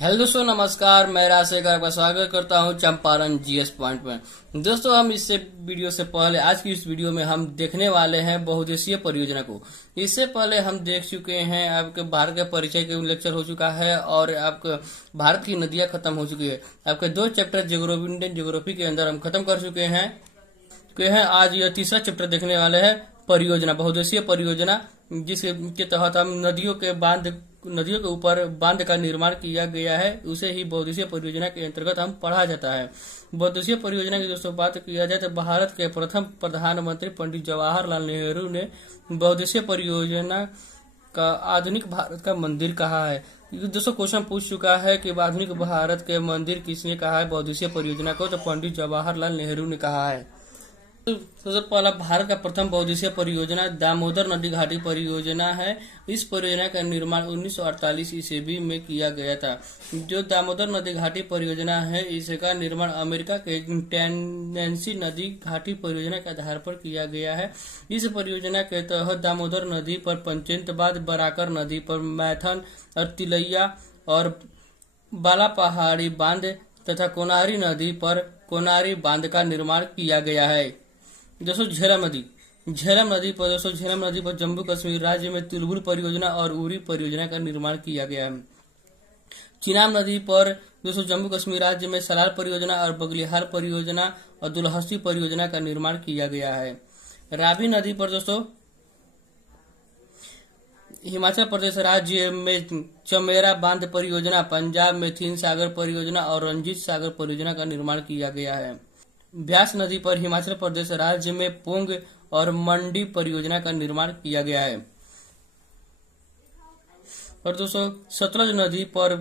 Hello दोस्तों, नमस्कार। मैं राजशेखर आपका स्वागत करता हूं चंपारण जीएस पॉइंट में। दोस्तों, हम इससे वीडियो से पहले आज की इस वीडियो में हम देखने वाले हैं बहुउद्देशीय परियोजना को। इससे पहले हम देख चुके हैं, आपके भारत के परिचय के लेक्चर हो चुका है और आपके भारत की नदियां खत्म हो चुकी है। आपके 2 चैप्टर ज्योग्राफी, इंडियन ज्योग्राफी के अंदर हम खत्म कर चुके हैं। आज यह तीसरा चैप्टर देखने वाले हैं, परियोजना, बहुउद्देशीय परियोजना, जिसके तहत हम नदियों के ऊपर बांध का निर्माण किया गया है, उसे ही बहुउद्देशीय परियोजना के अंतर्गत हम पढ़ा जाता है। बहुउद्देशीय परियोजना की दोस्तों बात किया जाए तो भारत के प्रथम प्रधानमंत्री पंडित जवाहरलाल नेहरू ने बहुउद्देशीय परियोजना का आधुनिक भारत का मंदिर कहा है। दोस्तों, क्वेश्चन पूछ चुका है कि आधुनिक भारत के मंदिर किसने कहा है बहुउद्देशीय परियोजना को, तो पंडित जवाहरलाल नेहरू ने कहा है। सबसे पहला भारत का प्रथम बहुउद्देशीय परियोजना दामोदर नदी घाटी परियोजना है। इस परियोजना का निर्माण 1948 ईस्वी में किया गया था। जो दामोदर नदी घाटी परियोजना है, इसका निर्माण अमेरिका के टेनेसी नदी घाटी परियोजना के आधार पर किया गया है। इस परियोजना के तहत दामोदर नदी पर पंचेंतबाद, बराकर नदी पर मैथन और तिलैया और बाला पहाड़ी बांध तथा कोनारी नदी पर कोनारी बांध का निर्माण किया गया है। दोस्तों, झेलम नदी पर जम्मू कश्मीर राज्य में तुलबुल परियोजना और उरी परियोजना का निर्माण किया गया है। चिनाब नदी पर दोस्तों जम्मू कश्मीर राज्य में सलार परियोजना और बगलिहार परियोजना और दुलहस्ती परियोजना का निर्माण किया गया है। रावी नदी पर दोस्तों हिमाचल प्रदेश राज्य में चमेरा बांध परियोजना, पंजाब में थिन सागर परियोजना और रंजीत सागर परियोजना का निर्माण किया गया है। ब्यास नदी पर हिमाचल प्रदेश राज्य में पोंग और मंडी परियोजना का निर्माण किया गया है। और दोस्तों, सतलज नदी पर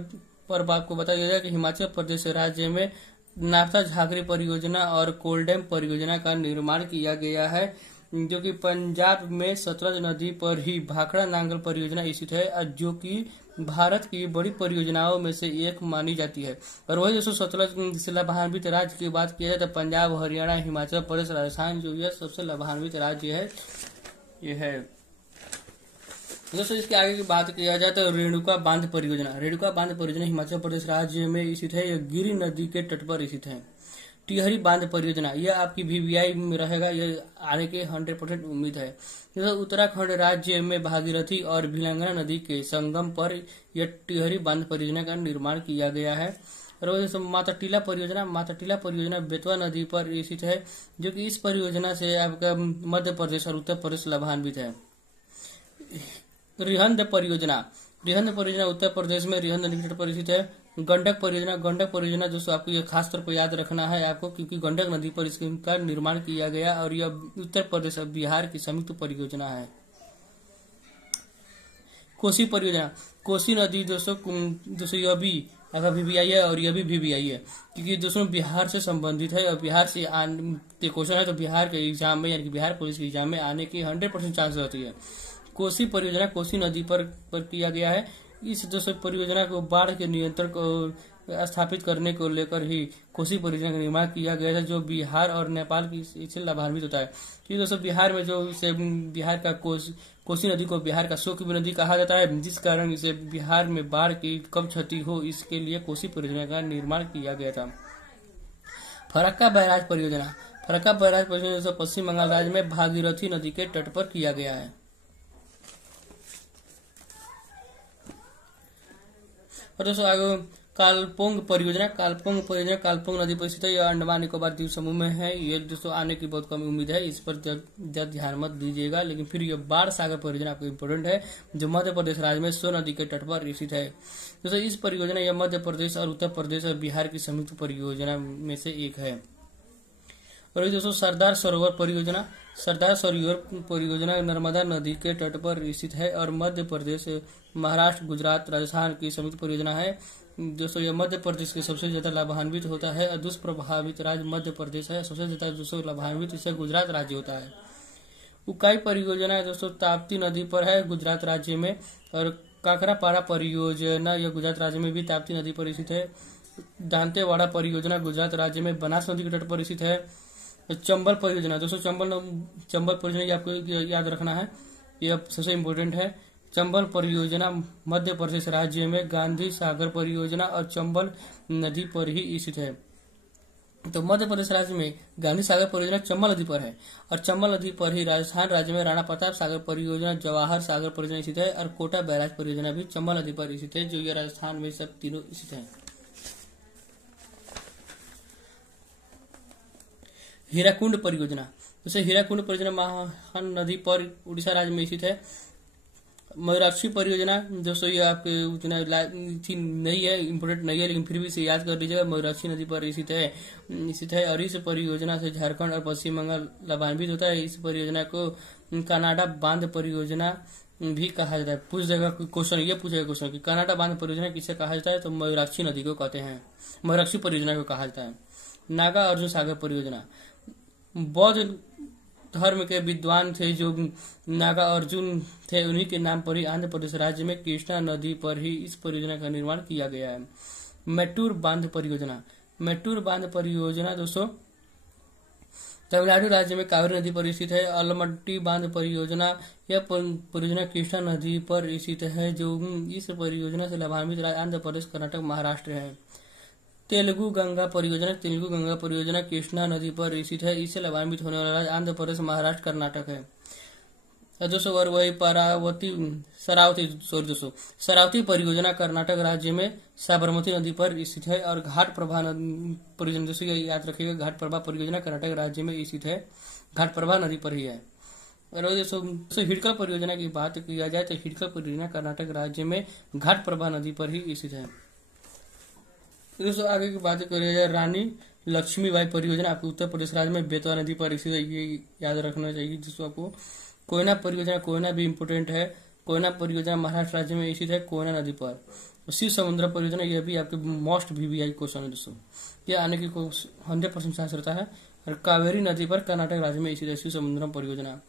आपको बताया गया कि हिमाचल प्रदेश राज्य में नाफ्ता झाकरी परियोजना और कोलडैम परियोजना का निर्माण किया गया है, जो कि पंजाब में सतलज नदी पर ही भाखड़ा नांगल परियोजना स्थित है, जो कि भारत की बड़ी परियोजनाओं में से एक मानी जाती है। और वही दोस्तों सतलज से लाभान्वित राज्य की बात की जाए तो पंजाब, हरियाणा, हिमाचल प्रदेश, राजस्थान जो ये सबसे लाभान्वित राज्य है, ये है। दोस्तों, इसके आगे की बात किया जाए तो रेणुका बांध परियोजना हिमाचल प्रदेश राज्य में स्थित है। यह गिरी नदी के तट पर स्थित है। टिहरी बांध परियोजना, यह आपकी VVI में रहेगा, यह आने के 100% उम्मीद है। उत्तराखंड राज्य में भागीरथी और भिलंगना नदी के संगम पर यह टिहरी बांध परियोजना का निर्माण किया गया है। और माता टीला परियोजना बेतवा नदी पर स्थित है, जो कि इस परियोजना से आपका मध्य प्रदेश और उत्तर प्रदेश लाभान्वित है। रिहंद परियोजना उत्तर प्रदेश में रिहंद नदी के तट पर स्थित है। गंडक परियोजना दोस्तों आपको ये खास तौर पर याद रखना है आपको, क्योंकि गंडक नदी पर इसका निर्माण किया गया और यह उत्तर प्रदेश और बिहार की संयुक्त परियोजना है। कोसी नदी दोस्तों यह भी अगर VVI है और यह भी VVI है, क्योंकि दोस्तों बिहार से संबंधित है और बिहार से क्वेश्चन है, तो बिहार के एग्जाम में यानी कि बिहार पुलिस के एग्जाम में आने की 100% चांस रहती है। कोसी परियोजना कोसी नदी पर किया गया है। इस दोस्तों परियोजना को बाढ़ के नियंत्रण को स्थापित करने को लेकर ही कोसी परियोजना का निर्माण किया गया था, जो बिहार और नेपाल की इससे लाभान्वित होता है। क्योंकि दोस्तों बिहार में बिहार का कोसी नदी को बिहार का शोक नदी कहा जाता है, जिस कारण इसे बिहार में बाढ़ की कम क्षति हो, इसके लिए कोसी परियोजना का निर्माण किया गया था। फरक्का बैराज परियोजना दोस्तों पश्चिम बंगाल राज्य में भागीरथी नदी के तट पर किया गया है। और दोस्तों आगे कालपोंग परियोजना कालपोंग नदी पर स्थित है। यह अंडमान निकोबार द्वीप समूह में है। ये दोस्तों आने की बहुत कम उम्मीद है, इस पर ज्यादा ध्यान मत दीजिएगा। लेकिन फिर यह बाढ़ सागर परियोजना आपको इम्पोर्टेंट है, जो मध्य प्रदेश राज्य में सोन नदी के तट पर स्थित है। दोस्तों इस परियोजना यह मध्य प्रदेश और उत्तर प्रदेश और बिहार की संयुक्त परियोजना में से एक है। और दोस्तों सरदार सरोवर परियोजना नर्मदा नदी के तट पर स्थित है और मध्य प्रदेश, महाराष्ट्र, गुजरात, राजस्थान की संयुक्त परियोजना है। दोस्तों यह मध्य प्रदेश के सबसे ज्यादा लाभान्वित होता है और दुष्प्रभावित राज्य मध्य प्रदेश है। सबसे ज्यादा दोस्तों लाभान्वित इससे गुजरात राज्य होता है। उकाई परियोजना है दोस्तों ताप्ती नदी पर है गुजरात राज्य में। और काकरापाड़ा परियोजना यह गुजरात राज्य में भी ताप्ती नदी पर स्थित है। दांतेवाड़ा परियोजना गुजरात राज्य में बनास नदी के तट पर स्थित है। चंबल परियोजना दोस्तों चंबल परियोजना आपको याद रखना है, यह सबसे इम्पोर्टेंट है। चंबल परियोजना मध्य प्रदेश राज्य में गांधी सागर परियोजना और चंबल नदी पर ही स्थित है। तो मध्य प्रदेश राज्य में गांधी सागर परियोजना चंबल नदी पर है और चंबल नदी पर ही राजस्थान राज्य में राणा प्रताप सागर परियोजना, जवाहर सागर परियोजना स्थित है और कोटा बैराज परियोजना भी चंबल नदी पर स्थित है, जो ये राजस्थान में सब तीनों स्थित है। हीराकुंड परियोजना, जैसे हीराकुंड परियोजना महान नदी पर उड़ीसा राज्य में स्थित है। मयूराक्षी परियोजना दोस्तों ये आपके उतना नहीं है, इम्पोर्टेंट नहीं है, लेकिन फिर भी इसे याद कर लीजिएगा। मयूराक्षी नदी पर स्थित है और इस परियोजना से झारखंड और पश्चिम बंगाल लाभान्वित होता है। इस परियोजना को कनाडा बांध परियोजना भी कहा जाता है। पूछ देगा क्वेश्चन, ये पूछेगा क्वेश्चन कि कनाडा बांध परियोजना किसे कहा जाता है, तो मयूराक्षी नदी को कहते हैं, मयूराक्षी परियोजना को कहा जाता है। नागा अर्जुन सागर परियोजना, बौद्ध धर्म के विद्वान थे जो नागा अर्जुन थे, उन्हीं के नाम पर ही आंध्र प्रदेश राज्य में कृष्णा नदी पर ही इस परियोजना का निर्माण किया गया है। मेट्टूर बांध परियोजना, मेट्टूर बांध परियोजना दोस्तों तमिलनाडु राज्य में कावेरी नदी पर स्थित है। अलमट्टी बांध परियोजना, यह परियोजना कृष्णा नदी पर स्थित है, जो इस परियोजना से लाभान्वित राज्य आंध्र प्रदेश, कर्नाटक, महाराष्ट्र है। तेलुगु गंगा परियोजना कृष्णा नदी पर स्थित है, इससे लाभान्वित होने वाला राज्य आंध्र प्रदेश, महाराष्ट्र, कर्नाटक है। दोस्तों और वही शरावती परियोजना कर्नाटक राज्य में साबरमती नदी पर स्थित है और घाट प्रभा परियोजना, दोस्तों ये याद रखिएगा, घाट प्रभा परियोजना कर्नाटक राज्य में स्थित है, घाट प्रभा नदी पर ही है। और दोस्तों हिडकल परियोजना की बात किया जाए तो हिडकल परियोजना कर्नाटक राज्य में घाट प्रभा नदी पर ही स्थित है। दोस्तों आगे की बात करिए जाए रानी लक्ष्मीबाई परियोजना, आपको उत्तर प्रदेश राज्य में बेतवा नदी पर स्थित है, ये याद रखना चाहिए। जिसको आपको कोयना परियोजना, कोयना भी इम्पोर्टेंट है, कोयना परियोजना महाराष्ट्र राज्य में स्थित है, कोयना नदी पर। शिव समुद्र परियोजना, यह भी आपके मोस्ट VVI क्वेश्चन है दोस्तों, ये आने की 100% चांस रहता है। और कावेरी नदी पर कर्नाटक राज्य में स्थित है शिव समुद्र परियोजना।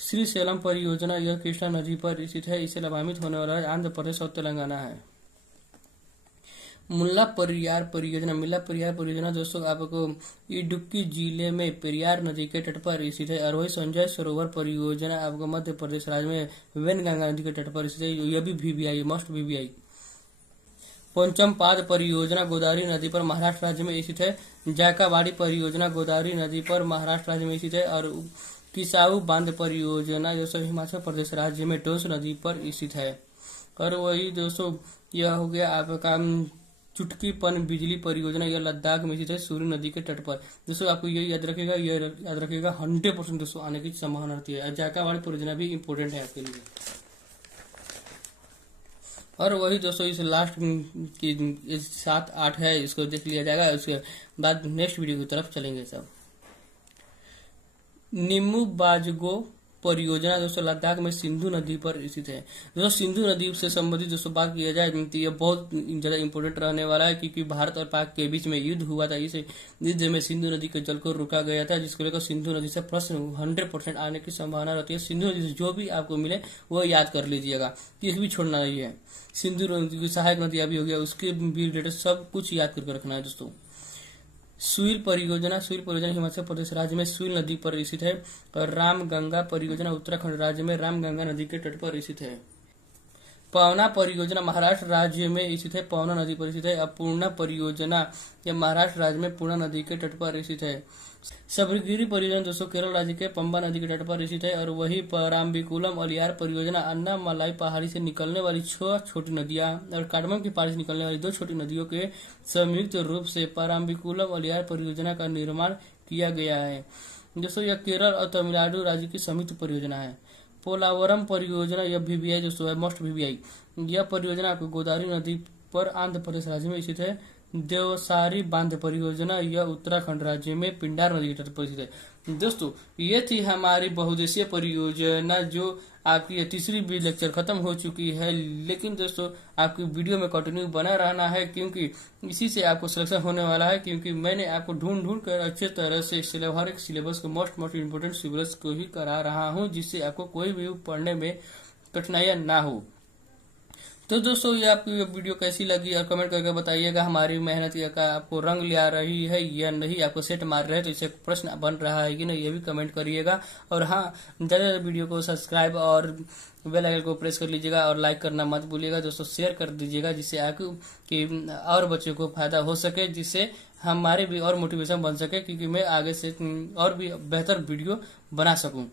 श्री सेलम परियोजना, यह कृष्णा नदी पर स्थित है, इससे लाभान्वित होने वाला आंध्र प्रदेश और तेलंगाना है। मुल्ला पेरियार परियोजना दोस्तों आपको इडुक्की जिले में पेरियार नदी के तट पर स्थित है। और वही संजय सरोवर परियोजना आपको मध्य प्रदेश राज्य में वेनगंगा नदी के तट पर स्थित है, यह भी VVI मस्ट VVI। पंचमपाद परियोजना गोदावरी नदी पर महाराष्ट्र राज्य में स्थित है। जायकावाड़ी परियोजना गोदावरी नदी पर महाराष्ट्र राज्य में स्थित है। और किसाऊ बांध परियोजना दोस्तों हिमाचल प्रदेश राज्य में टोंस नदी पर स्थित है। और वही दोस्तों यह हो गया आपका चुटकीपन बिजली परियोजना, यह लद्दाख में स्थित है सूर्य नदी के तट पर। दोस्तों आपको ये याद रखिएगा 100% दोस्तों आने की संभावना रहती है। जायकावाड़ी परियोजना भी इम्पोर्टेंट है आपके लिए। और वही दोस्तों इस लास्ट की 7-8 है, इसको देख लिया जाएगा, उसके बाद नेक्स्ट वीडियो की तरफ चलेंगे सब। निम्बू बाजगो परियोजना दोस्तों लद्दाख में सिंधु नदी पर स्थित है। दोस्तों सिंधु नदी से संबंधित दोस्तों बात किया जाए तो ये बहुत ज्यादा इंपॉर्टेंट रहने वाला है, क्योंकि भारत और पाक के बीच में युद्ध हुआ था। इस युद्ध में सिंधु नदी के जल को रोका गया था, जिसको लेकर सिंधु नदी से प्रश्न 100% आने की संभावना रहती है। सिंधु नदी से जो भी आपको मिले वो याद कर लीजिएगा, किसी भी छोड़ना नहीं है। सिंधु नदी की सहायक नदी अभी हो गया, उसके भी रिलेटेड सब कुछ याद करके रखना है दोस्तों। सुइल परियोजना हिमाचल प्रदेश राज्य में सुइल नदी पर स्थित है। और रामगंगा परियोजना उत्तराखंड राज्य में रामगंगा नदी के तट पर स्थित है। पवना परियोजना महाराष्ट्र राज्य में स्थित है, पवना नदी पर स्थित है। अपूर्णा परियोजना यह महाराष्ट्र राज्य में पूर्णा नदी के तट पर स्थित है। सबरीगिरी परियोजना दोस्तों केरल राज्य के पंबा नदी के तट पर स्थित है। और वही पराम्बिकुलम अलियार परियोजना अन्नामलाई पहाड़ी से निकलने वाली 6 छोटी नदियां और काडमम की पहाड़ी से निकलने वाली 2 छोटी नदियों के संयुक्त रूप से पराम्बिकुलम अलियार परियोजना का निर्माण किया गया है। दोस्तों यह केरल और तमिलनाडु राज्य की संयुक्त परियोजना है। पोलावरम परियोजना यह VVI दोस्तों है, मोस्ट VVI। यह परियोजना आपको गोदावरी नदी पर आंध्र प्रदेश राज्य में स्थित है। देवसारी बांध परियोजना यह उत्तराखंड राज्य में पिंडार नदी के तट पर स्थित है। दोस्तों ये थी हमारी बहुउद्देशीय परियोजना, जो आपकी तीसरी भी लेक्चर खत्म हो चुकी है। लेकिन दोस्तों आपकी वीडियो में कंटिन्यू बना रहना है, क्योंकि इसी से आपको सिलेक्शन होने वाला है। क्योंकि मैंने आपको ढूंढ कर अच्छे तरह से हर एक सिलेबस को मोस्ट इम्पोर्टेंट सिलेबस को ही करा रहा हूँ, जिससे आपको कोई भी पढ़ने में कठिनाइयां ना हो। तो दोस्तों ये आपकी वीडियो कैसी लगी और कमेंट करके बताइएगा। हमारी मेहनत का आपको रंग ले आ रही है या नहीं, आपको सेट मार रहे हैं तो इसे प्रश्न बन रहा है कि नहीं, ये भी कमेंट करिएगा। और हाँ, ज्यादा वीडियो को सब्सक्राइब और बेल आइकन को प्रेस कर लीजिएगा और लाइक करना मत भूलिएगा दोस्तों, शेयर कर दीजिएगा जिससे आपको कि और बच्चों को फायदा हो सके, जिससे हमारे भी और मोटिवेशन बन सके, क्योंकि मैं आगे से और भी बेहतर वीडियो बना सकूं।